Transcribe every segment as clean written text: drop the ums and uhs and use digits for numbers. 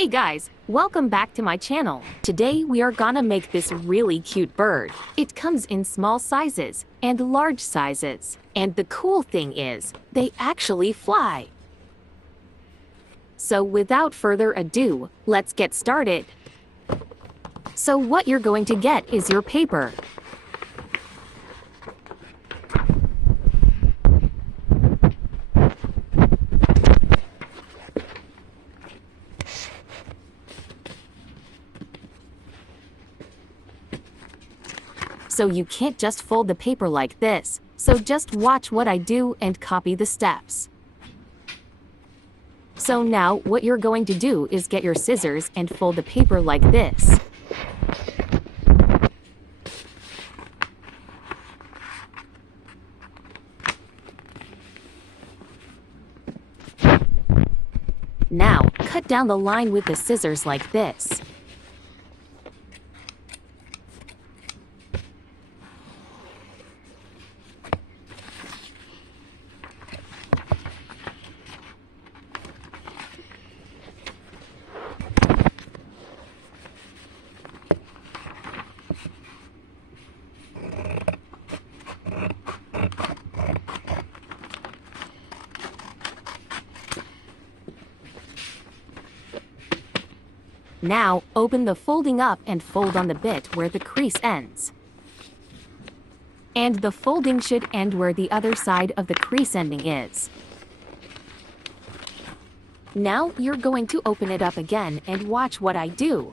Hey guys, welcome back to my channel. Today we are gonna make this really cute bird. It comes in small sizes and large sizes. And the cool thing is, they actually fly. So without further ado, let's get started. So what you're going to get is your paper. So you can't just fold the paper like this, so just watch what I do and copy the steps. So now what you're going to do is get your scissors and fold the paper like this. Now, cut down the line with the scissors like this. Now, open the folding up and fold on the bit where the crease ends. And the folding should end where the other side of the crease ending is. Now, you're going to open it up again and watch what I do.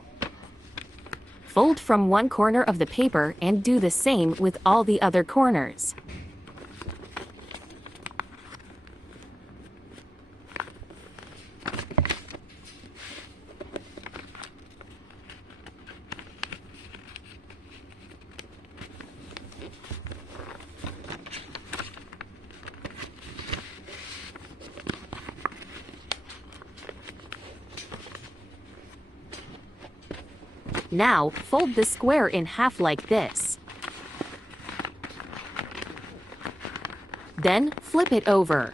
Fold from one corner of the paper and do the same with all the other corners. Now, fold the square in half like this. Then, flip it over.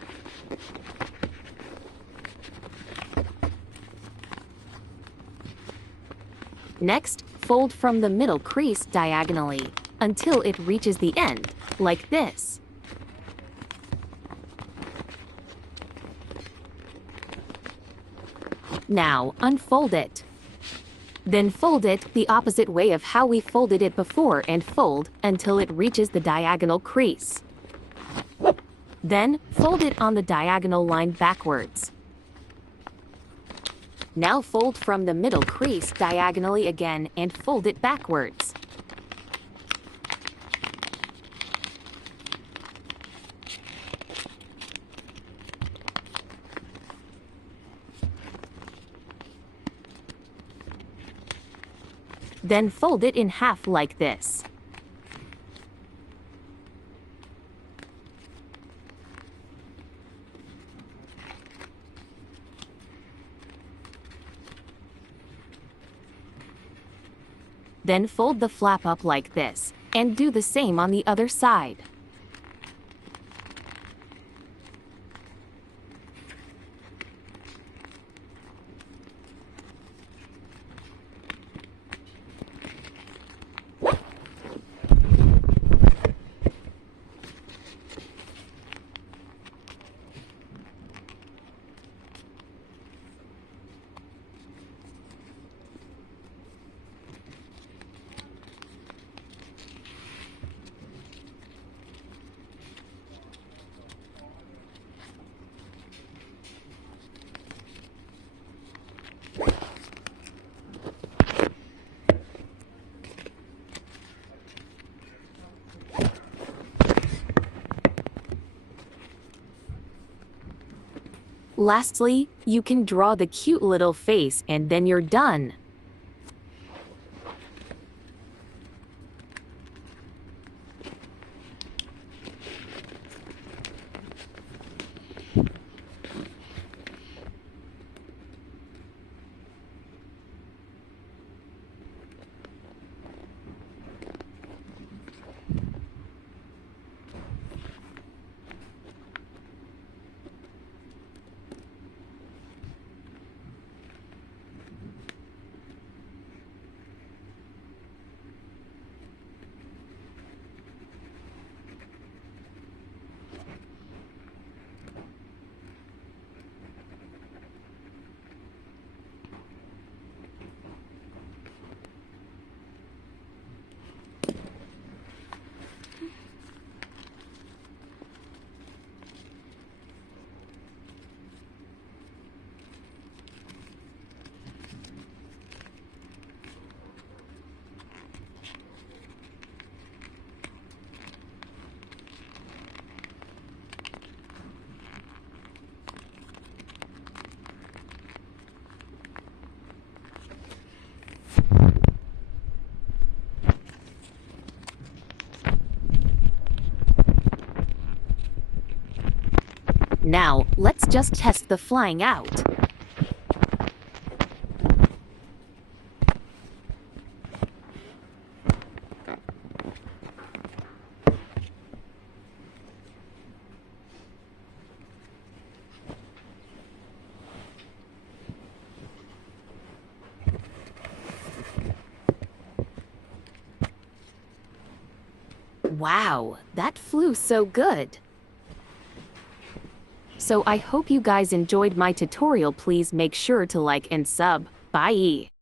Next, fold from the middle crease diagonally until it reaches the end, like this. Now, unfold it. Then fold it the opposite way of how we folded it before and fold until it reaches the diagonal crease. Then fold it on the diagonal line backwards. Now fold from the middle crease diagonally again and fold it backwards. Then fold it in half like this. Then fold the flap up like this, and do the same on the other side. Lastly, you can draw the cute little face and then you're done. Now, let's just test the flying out. Wow, that flew so good. So I hope you guys enjoyed my tutorial. Please make sure to like and sub. Bye.